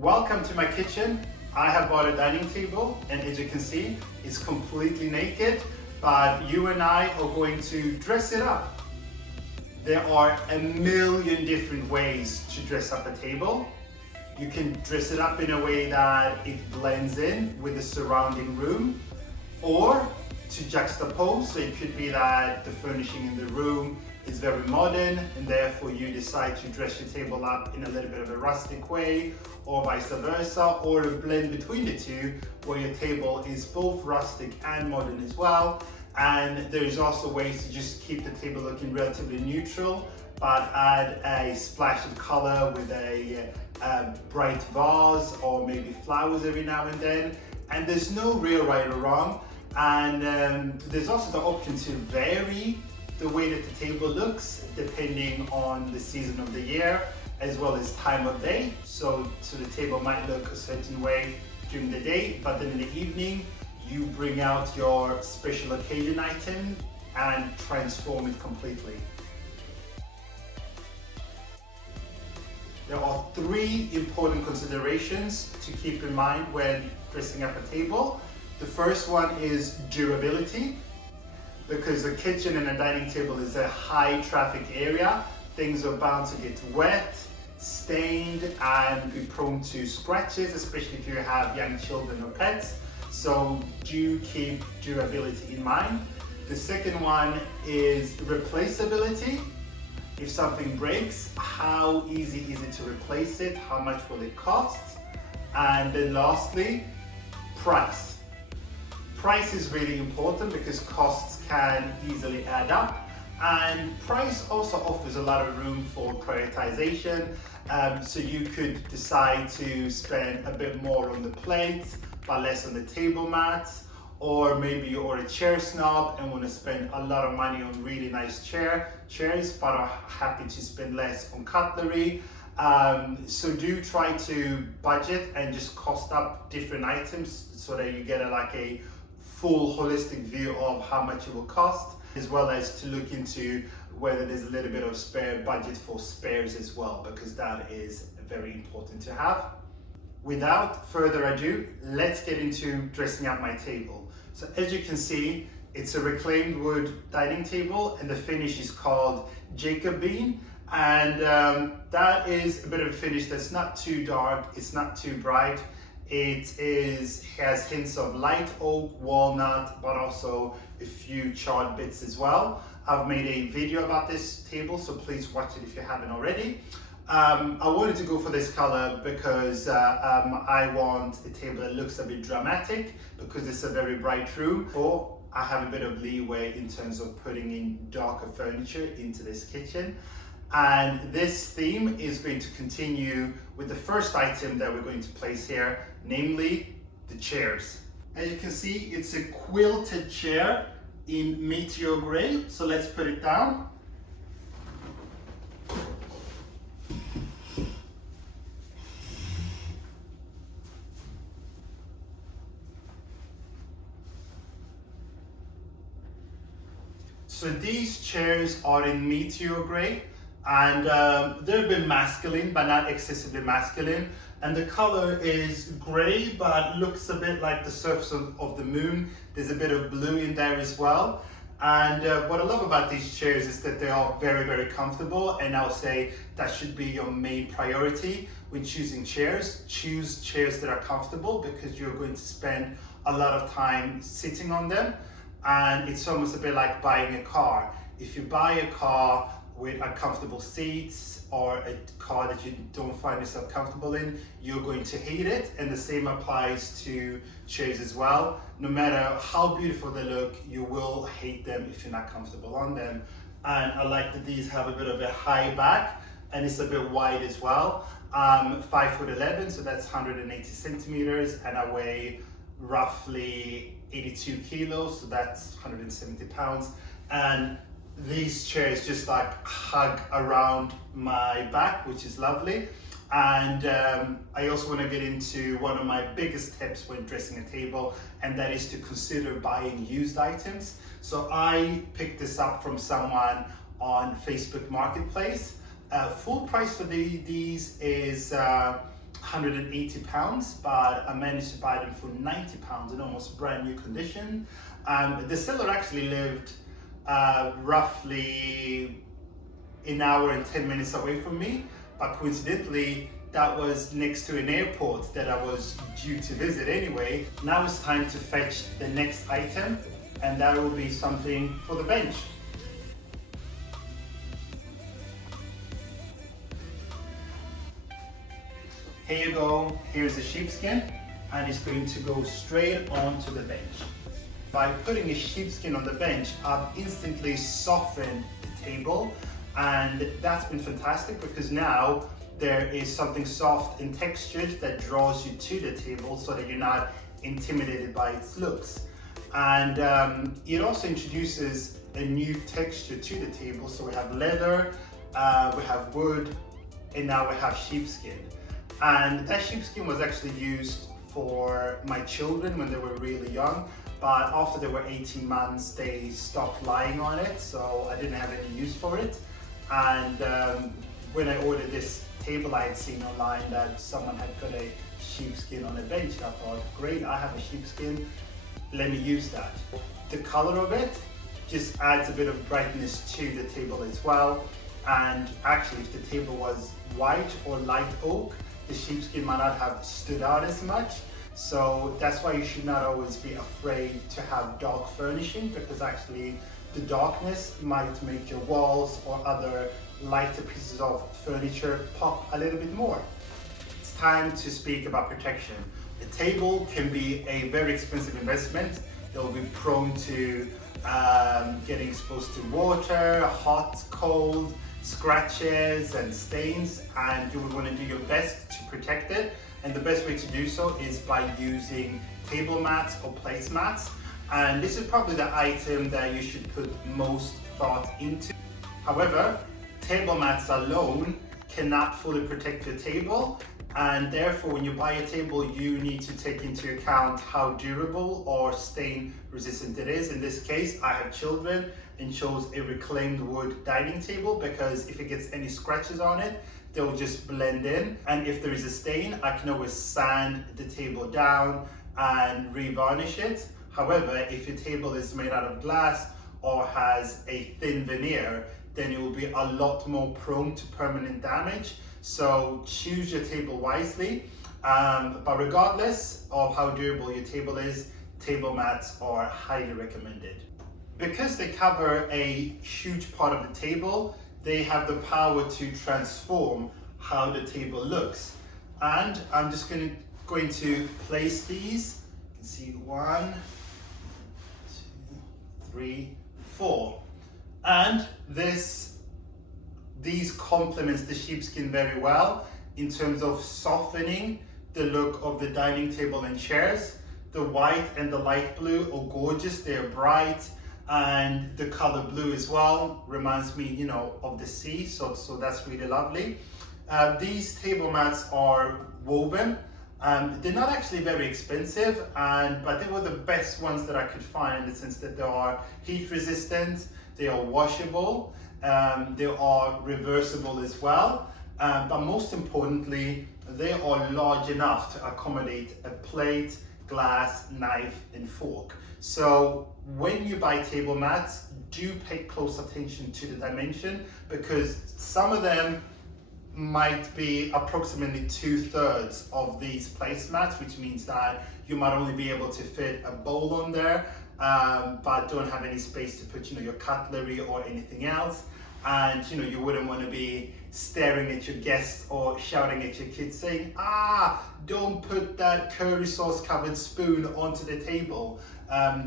Welcome to my kitchen. I have bought a dining table, and as you can see, it's completely naked, but you and I are going to dress it up. There are a million different ways to dress up a table. You can dress it up in a way that it blends in with the surrounding room, or to juxtapose. So it could be that the furnishing in the room is very modern and therefore you decide to dress your table up in a little bit of a rustic way, or vice versa, or a blend between the two where your table is both rustic and modern as well. And there's also ways to just keep the table looking relatively neutral but add a splash of color with a bright vase or maybe flowers every now and then. And there's no real right or wrong. And there's also the option to vary the way that the table looks depending on the season of the year as well as time of day. So the table might look a certain way during the day, but then in the evening you bring out your special occasion item and transform it completely. There are three important considerations to keep in mind when dressing up a table. The first one is durability, because a kitchen and a dining table is a high traffic area. Things are bound to get wet, stained, and be prone to scratches, especially if you have young children or pets. So do keep durability in mind. The second one is replaceability. If something breaks, how easy is it to replace it? How much will it cost? And then lastly, price. Price is really important because costs can easily add up, and price also offers a lot of room for prioritization. So you could decide to spend a bit more on the plates but less on the table mats, or maybe you're a chair snob and want to spend a lot of money on really nice chairs but are happy to spend less on cutlery. So do try to budget and just cost up different items so that you get a full holistic view of how much it will cost, as well as to look into whether there's a little bit of spare budget for spares as well, because that is very important to have. Without further ado, let's get into dressing up my table. So as you can see, it's a reclaimed wood dining table and the finish is called Jacobean. And that is a bit of a finish that's not too dark, it's not too bright. Has hints of light oak, walnut, but also a few charred bits as well. I've made a video about this table, so please watch it if you haven't already. I wanted to go for this color because I want a table that looks a bit dramatic because it's a very bright room, or I have a bit of leeway in terms of putting in darker furniture into this kitchen. And this theme is going to continue with the first item that we're going to place here, namely the chairs. As you can see, it's a quilted chair in meteor gray. So let's put it down. So these chairs are in meteor gray, and they're a bit masculine but not excessively masculine, and the color is gray but looks a bit like the surface of the moon. There's a bit of blue in there as well. And what I love about these chairs is that they are very, very comfortable, and I'll say that should be your main priority when choosing chairs. Choose chairs that are comfortable because you're going to spend a lot of time sitting on them, and it's almost a bit like buying a car. If you buy a car with uncomfortable seats or a car that you don't find yourself comfortable in, you're going to hate it. And the same applies to chairs as well. No matter how beautiful they look, you will hate them if you're not comfortable on them. And I like that these have a bit of a high back and it's a bit wide as well. 5'11", so that's 180 centimeters, and I weigh roughly 82 kilos, so that's 170 pounds. And these chairs just hug around my back, which is lovely. And I also want to get into one of my biggest tips when dressing a table, and that is to consider buying used items. So I picked this up from someone on Facebook Marketplace. Full price for these is £180, but I managed to buy them for £90 in almost brand new condition. The seller actually lived roughly an hour and 10 minutes away from me, but coincidentally that was next to an airport that I was due to visit anyway. Now it's time to fetch the next item, and that will be something for the bench. Here you go, here's the sheepskin, and it's going to go straight onto the bench. By putting a sheepskin on the bench, I've instantly softened the table, and that's been fantastic because now there is something soft and textured that draws you to the table so that you're not intimidated by its looks. And it also introduces a new texture to the table. So we have leather, we have wood, and now we have sheepskin. And that sheepskin was actually used for my children when they were really young, but after they were 18 months, they stopped lying on it, so I didn't have any use for it. And when I ordered this table, I had seen online that someone had put a sheepskin on a bench, and I thought, great, I have a sheepskin, let me use that. The color of it just adds a bit of brightness to the table as well. And actually, if the table was white or light oak, the sheepskin might not have stood out as much. So that's why you should not always be afraid to have dark furnishing, because actually the darkness might make your walls or other lighter pieces of furniture pop a little bit more. It's time to speak about protection. A table can be a very expensive investment. It will be prone to getting exposed to water, hot, cold, scratches and stains, and you would want to do your best to protect it. And the best way to do so is by using table mats or placemats. And this is probably the item that you should put most thought into. However, table mats alone cannot fully protect the table, and therefore when you buy a table you need to take into account how durable or stain resistant it is. In this case, I have children and chose a reclaimed wood dining table because if it gets any scratches on it, they'll just blend in. And if there is a stain, I can always sand the table down and re-varnish it. However, if your table is made out of glass or has a thin veneer, then it will be a lot more prone to permanent damage. So choose your table wisely. But regardless of how durable your table is, table mats are highly recommended. Because they cover a huge part of the table, they have the power to transform how the table looks. And I'm just going to place these. You can see 1, 2, 3, 4. And these complements the sheepskin very well in terms of softening the look of the dining table and chairs. The white and the light blue are gorgeous, they're bright, and the color blue as well reminds me, you know, of the sea, so that's really lovely. These table mats are woven. They're not actually very expensive, but they were the best ones that I could find in the sense that they are heat resistant, they are washable, they are reversible as well, but most importantly, they are large enough to accommodate a plate, glass, knife, and fork. So when you buy table mats, do pay close attention to the dimension, because some of them might be approximately 2/3 of these placemats, which means that you might only be able to fit a bowl on there, but don't have any space to put, you know, your cutlery or anything else. And you know, you wouldn't want to be staring at your guests or shouting at your kids saying, don't put that curry sauce covered spoon onto the table.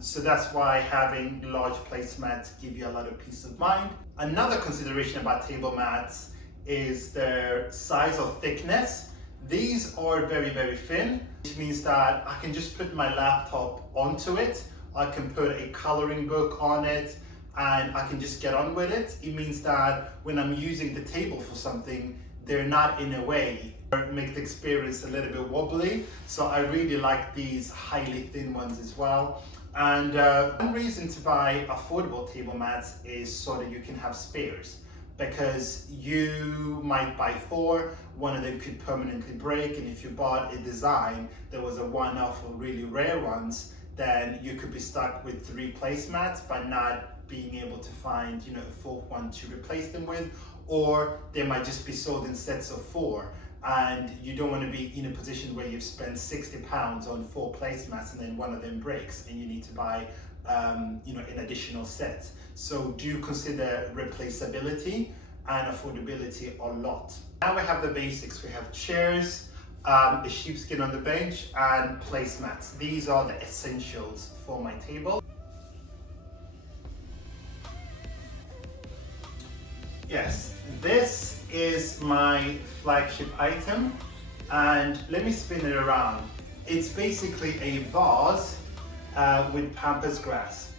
So that's why having large placemats give you a lot of peace of mind. Another consideration about table mats is their size or thickness. These are very, very thin, which means that I can just put my laptop onto it. I can put a coloring book on it, and I can just get on with it. It means that when I'm using the table for something, they're not in a way or make the experience a little bit wobbly. So I really like these highly thin ones as well. And one reason to buy affordable table mats is so that you can have spares. because you might buy 4, one of them could permanently break, and if you bought a design that was a one-off or really rare ones, then you could be stuck with 3 placemats by not being able to find, you know, a 4th one to replace them with, or they might just be sold in sets of 4. And you don't want to be in a position where you've spent £60 on 4 placemats and then one of them breaks and you need to buy you know, an additional set. So do consider replaceability and affordability a lot. Now we have the basics. We have chairs, a sheepskin on the bench, and placemats. These are the essentials for my table. Yes, this is my flagship item, and let me spin it around. It's basically a vase with pampas grass.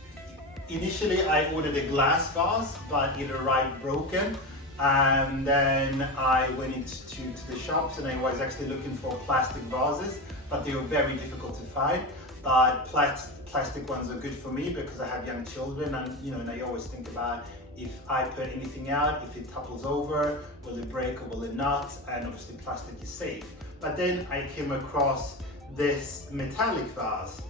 Initially I ordered a glass vase, but it arrived broken, and then I went into the shops and I was actually looking for plastic vases, but they were very difficult to find. But plastic ones are good for me because I have young children, and you know, and I always think about, if I put anything out, if it topples over, will it break or will it not? And obviously plastic is safe. But then I came across this metallic vase,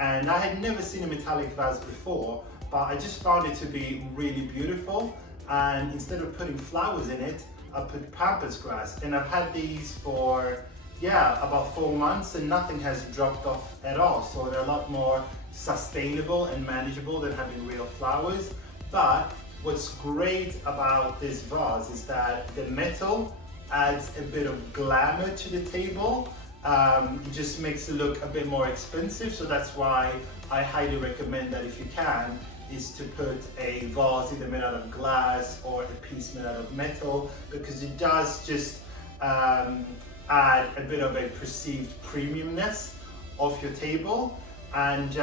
and I had never seen a metallic vase before, but I just found it to be really beautiful. And instead of putting flowers in it, I put pampas grass, and I've had these for, yeah, about 4 months, and nothing has dropped off at all. So they're a lot more sustainable and manageable than having real flowers. But what's great about this vase is that the metal adds a bit of glamour to the table. It just makes it look a bit more expensive, so that's why I highly recommend that if you can, is to put a vase either made out of glass or a piece made out of metal, because it does just add a bit of a perceived premiumness of your table. And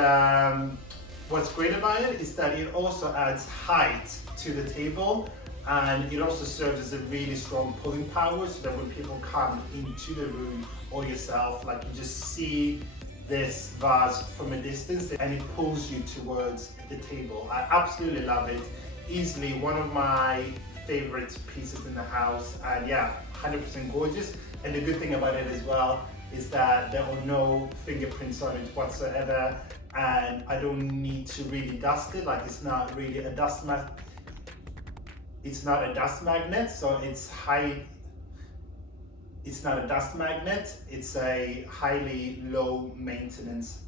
what's great about it is that it also adds height to the table, and it also serves as a really strong pulling power, so that when people come into the room or yourself, like, you just see this vase from a distance and it pulls you towards the table. I absolutely love it. Easily one of my favorite pieces in the house, and yeah, 100% gorgeous. And the good thing about it as well is that there are no fingerprints on it whatsoever, and I don't need to really dust it. Like, it's not really a dust mat. It's not a dust magnet, so it's not a dust magnet. It's a highly low maintenance.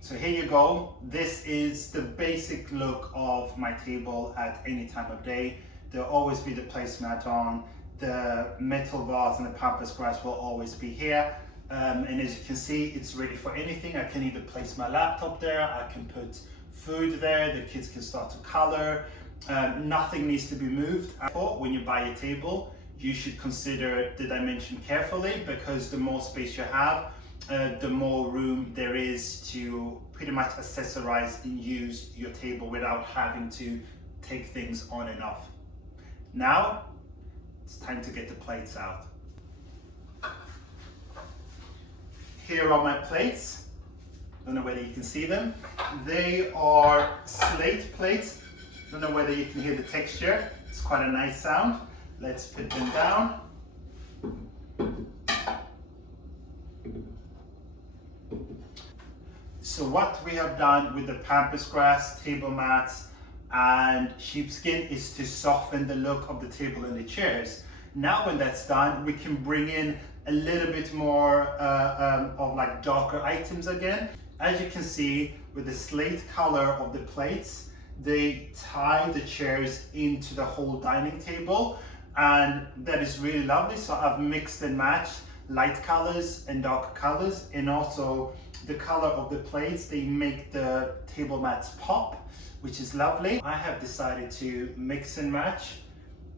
So here you go. This is the basic look of my table at any time of day. There'll always be the placemat on. The metal vase and the pampas grass will always be here. And as you can see, it's ready for anything. I can either place my laptop there, I can put food there, the kids can start to color. Nothing needs to be moved. When you buy a table, you should consider the dimension carefully, because the more space you have, the more room there is to pretty much accessorize and use your table without having to take things on and off. Now, it's time to get the plates out. Here are my plates. Don't know whether you can see them. They are Slate plates. Don't know whether you can hear the texture. It's quite a nice sound. Let's put them down. So what we have done with the pampas grass, table mats, and sheepskin is to soften the look of the table and the chairs. Now when that's done, we can bring in a little bit more of like darker items again. As you can see, with the slate color of the plates, they tie the chairs into the whole dining table, and that is really lovely. So I've mixed and matched light colors and dark colors, and also the color of the plates, they make the table mats pop, which is lovely. I have decided to mix and match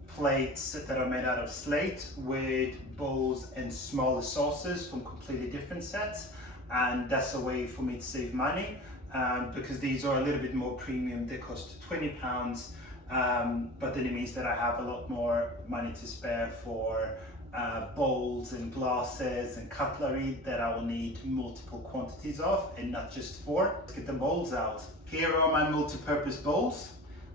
plates that are made out of slate with bowls and smaller saucers from completely different sets, and that's a way for me to save money, because these are a little bit more premium. They cost £20, but then it means that I have a lot more money to spare for bowls and glasses and cutlery that I will need multiple quantities of and not just 4. Let's get the bowls out. Here are my multi-purpose bowls.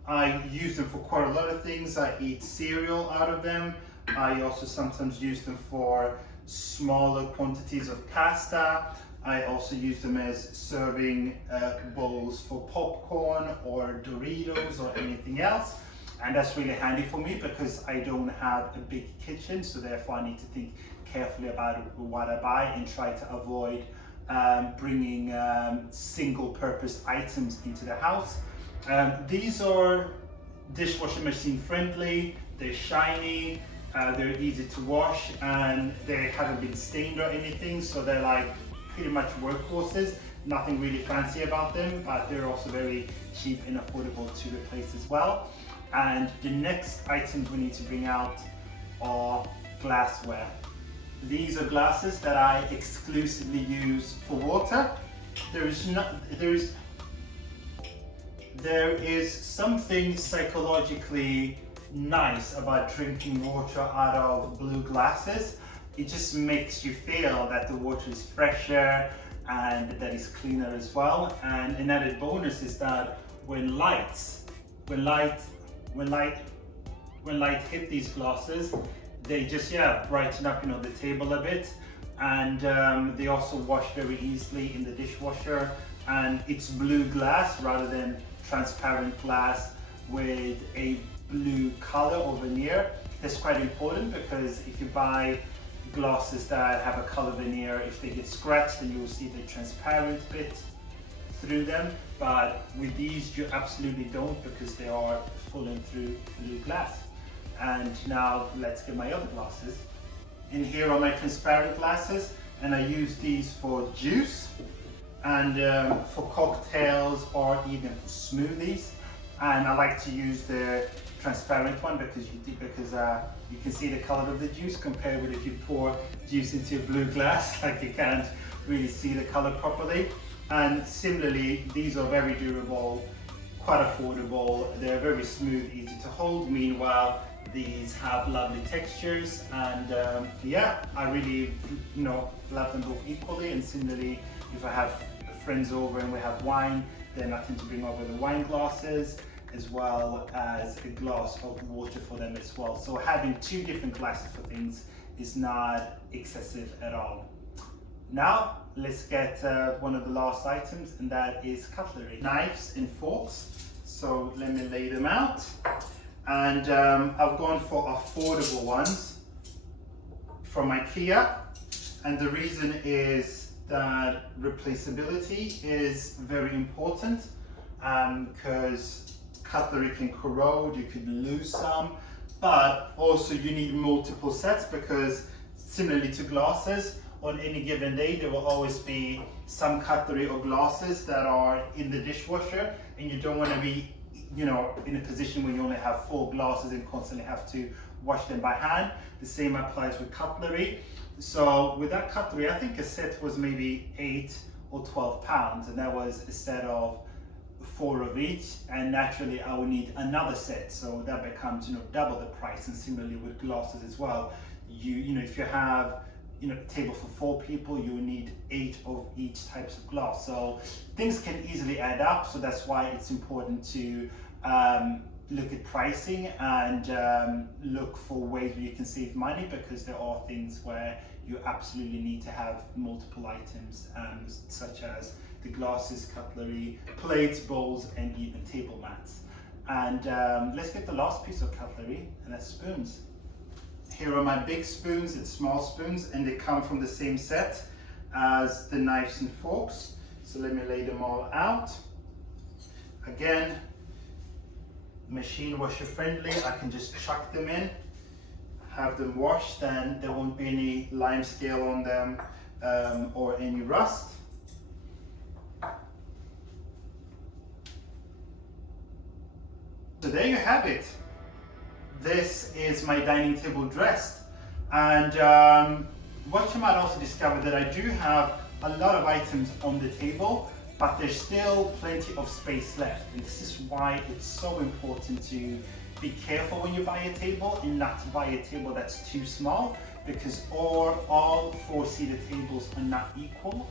I use them for quite a lot of things. I eat cereal out of them. I also sometimes use them for smaller quantities of pasta. I also use them as serving bowls for popcorn or Doritos or anything else. And that's really handy for me because I don't have a big kitchen, so therefore I need to think carefully about what I buy and try to avoid bringing single-purpose items into the house. These are dishwasher machine friendly, they're shiny, they're easy to wash, and they haven't been stained or anything, so they're like pretty much workhorses. Nothing really fancy about them, but they're also very cheap and affordable to replace as well. And the next items we need to bring out are glassware. These are glasses that I exclusively use for water. There is something psychologically nice about drinking water out of blue glasses. It just makes you feel that the water is fresher and that it's cleaner as well. And an added bonus is that when light hit these glasses, they just brighten up the table a bit, and they also wash very easily in the dishwasher. And it's blue glass rather than transparent glass with a blue color or veneer. That's quite important because if you buy glasses that have a color veneer, if they get scratched, then you'll see the transparent bit through them. But with these, you absolutely don't, because they are full and through blue glass. And now let's get my other glasses. And here are my transparent glasses, and I use these for juice and for cocktails or even for smoothies. And I like to use the transparent one because you can see the color of the juice, compared with if you pour juice into a blue glass, like you can't really see the color properly. And similarly, these are very durable, quite affordable, they're very smooth, easy to hold. Meanwhile, these have lovely textures, and I really love them both equally. And similarly, if I have friends over and we have wine, then I tend to bring over the wine glasses as well as a glass of water for them as well. So having two different glasses for things is not excessive at all. Now let's get one of the last items, and that is cutlery. Knives and forks. So let me lay them out. And I've gone for affordable ones from IKEA. And the reason is that replaceability is very important, because cutlery can corrode, you could lose some, but also you need multiple sets, because similarly to glasses, on any given day there will always be some cutlery or glasses that are in the dishwasher, and you don't want to be in a position where you only have 4 glasses and constantly have to wash them by hand. The same applies with cutlery. So with that cutlery, I think a set was maybe 8 or 12 pounds, and that was a set of 4 of each, and naturally I would need another set, so that becomes double the price. And similarly with glasses as well, if you have a table for 4 people, you need 8 of each types of glass. So things can easily add up, so that's why it's important to look at pricing and look for ways where you can save money, because there are things where you absolutely need to have multiple items, such as the glasses, cutlery, plates, bowls, and even table mats. And let's get the last piece of cutlery, and that's spoons. Here are my big spoons and small spoons, and they come from the same set as the knives and forks. So let me lay them all out. Again, machine washer friendly. I can just chuck them in, have them washed, and there won't be any lime scale on them or any rust. So there you have it. This is my dining table dressed. And what you might also discover, that I do have a lot of items on the table, but there's still plenty of space left. And this is why it's so important to be careful when you buy a table, and not to buy a table that's too small, because all 4-seater tables are not equal.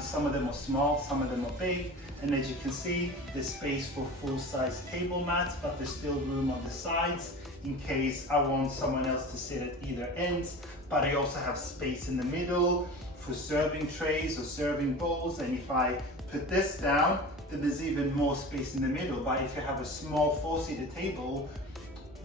Some of them are small, some of them are big, And as you can see, there's space for full-size table mats, but there's still room on the sides in case I want someone else to sit at either ends. But I also have space in the middle for serving trays or serving bowls. And if I put this down, then there's even more space in the middle. But if you have a small 4-seater table,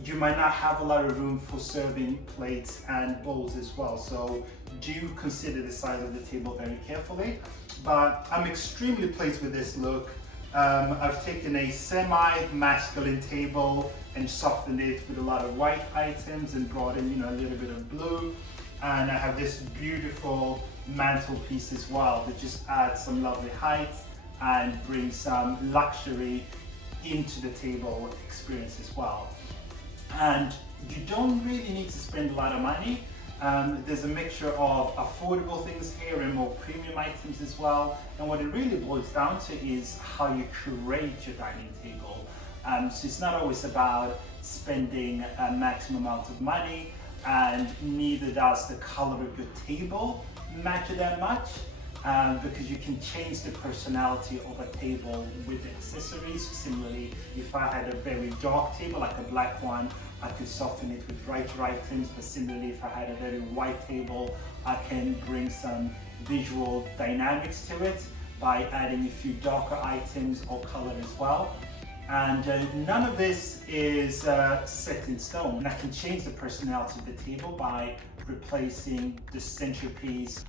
you might not have a lot of room for serving plates and bowls as well. So do consider the size of the table very carefully. But I'm extremely pleased with this look. I've taken a semi-masculine table and softened it with a lot of white items and brought in, a little bit of blue. And I have this beautiful mantelpiece as well that just adds some lovely height and brings some luxury into the table experience as well. And you don't really need to spend a lot of money. There's a mixture of affordable things here and more premium items as well. And what it really boils down to is how you curate your dining table. So it's not always about spending a maximum amount of money, and neither does the color of your table matter that much. Because you can change the personality of a table with the accessories. Similarly, if I had a very dark table, like a black one, I could soften it with brighter items. But similarly, if I had a very white table, I can bring some visual dynamics to it by adding a few darker items or color as well. And none of this is set in stone. I can change the personality of the table by replacing the centerpiece